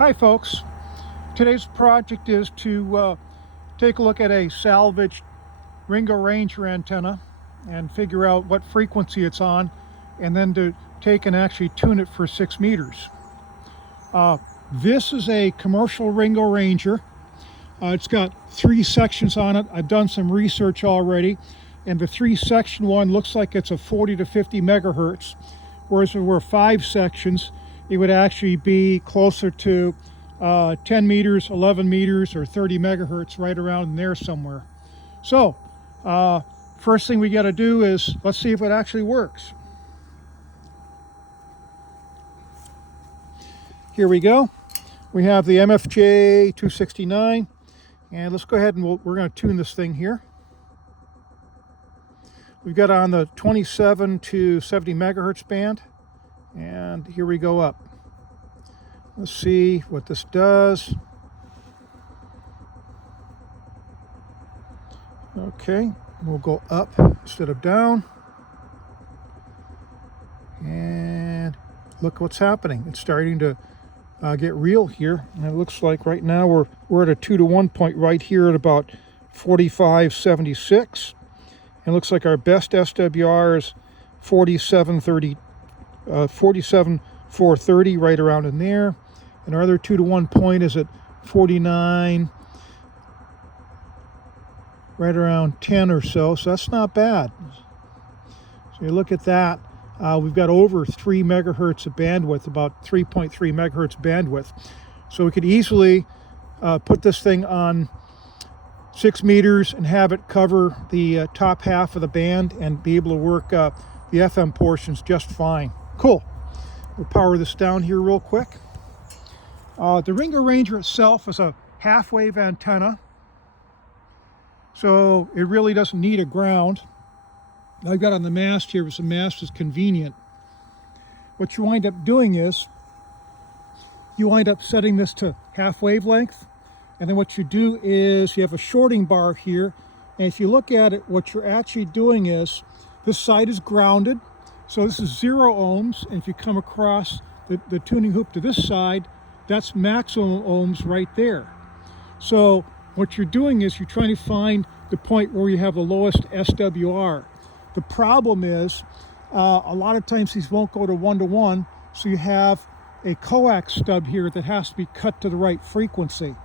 Hi folks, today's project is to take a look at a salvaged Ringo Ranger antenna and figure out what frequency it's on, and then to take and actually tune it for 6 meters. This is a commercial Ringo Ranger. It's got 3 sections on it. I've done some research already, and the 3-section one looks like it's a 40 to 50 megahertz, whereas if there were 5 sections, it would actually be closer to 10 meters, 11 meters, or 30 megahertz, right around in there somewhere. So, first thing we got to do is, let's see if it actually works. Here we go. We have the MFJ 269, and let's go ahead and we're going to tune this thing here. We've got on the 27 to 70 megahertz band, and here we go up. Let's see what this does. Okay, we'll go up instead of down. And look what's happening. It's starting to get real here. And it looks like right now we're at a 2-to-1 point right here at about 45.76. And it looks like our best SWR is 47.430, right around in there. And our other 2-to-1 point is at 49, right around 10 or so. So that's not bad. So you look at that. We've got over 3 megahertz of bandwidth, about 3.3 megahertz bandwidth. So we could easily put this thing on 6 meters and have it cover the top half of the band and be able to work the FM portions just fine. Cool. We'll power this down here real quick. The Ringo Ranger itself is a half-wave antenna, so it really doesn't need a ground. I've got on the mast here, because the mast is convenient. What you wind up doing is you wind up setting this to half wavelength, and then what you do is you have a shorting bar here, and if you look at it, what you're actually doing is this side is grounded, so this is 0 ohms, and if you come across the tuning hoop to this side, that's maximum ohms right there. So what you're doing is you're trying to find the point where you have the lowest SWR. The problem is a lot of times these won't go to 1-to-1, so you have a coax stub here that has to be cut to the right frequency.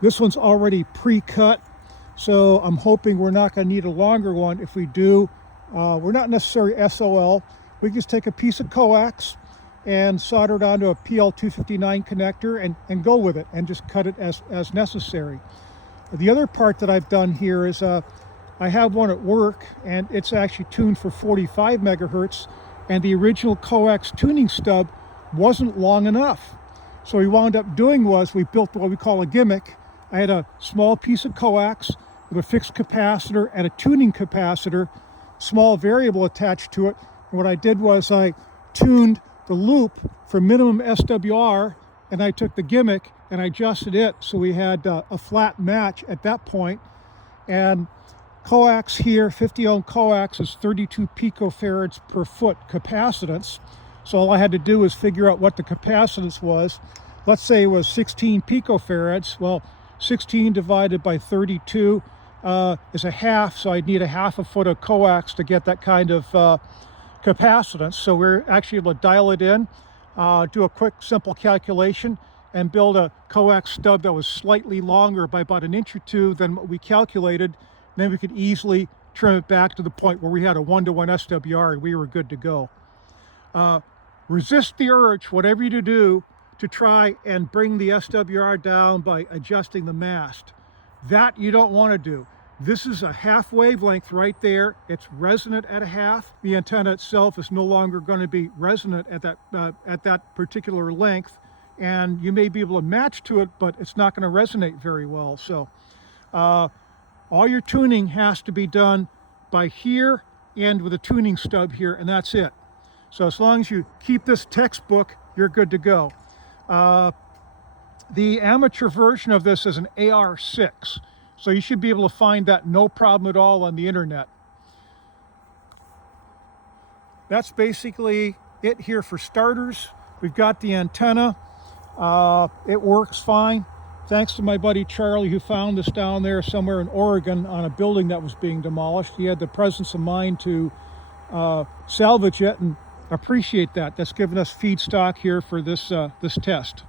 This one's already pre-cut, so I'm hoping we're not going to need a longer one. If we do, we're not necessarily SOL. We can just take a piece of coax and solder it onto a PL259 connector and go with it and just cut it as necessary. The other part that I've done here is I have one at work, and it's actually tuned for 45 megahertz, and the original coax tuning stub wasn't long enough. So what we wound up doing was we built what we call a gimmick. I had a small piece of coax with a fixed capacitor and a tuning capacitor, small variable attached to it. And what I did was I tuned the loop for minimum SWR, and I took the gimmick and I adjusted it so we had a flat match at that point. And coax here, 50 ohm coax, is 32 picofarads per foot capacitance. So all I had to do was figure out what the capacitance was. Let's say it was 16 picofarads. Well, 16 divided by 32 is a half, so I'd need a half a foot of coax to get that kind of capacitance. So we're actually able to dial it in, do a quick simple calculation, and build a coax stub that was slightly longer by about 1 or 2 inches than what we calculated. Then we could easily trim it back to the point where we had a 1-to-1 SWR and we were good to go. Resist the urge, whatever you do, to try and bring the SWR down by adjusting the mast. That you don't want to do. This is a half wavelength right there. It's resonant at a half. The antenna itself is no longer going to be resonant at that particular length, and you may be able to match to it, but it's not going to resonate very well. So all your tuning has to be done by here and with a tuning stub here, and that's it. So as long as you keep this textbook, you're good to go. The amateur version of this is an AR6, so you should be able to find that no problem at all on the internet. That's basically it here for starters. We've got the antenna. It works fine. Thanks to my buddy Charlie, who found this down there somewhere in Oregon on a building that was being demolished. He had the presence of mind to salvage it, and appreciate that. That's given us feedstock here for this this test.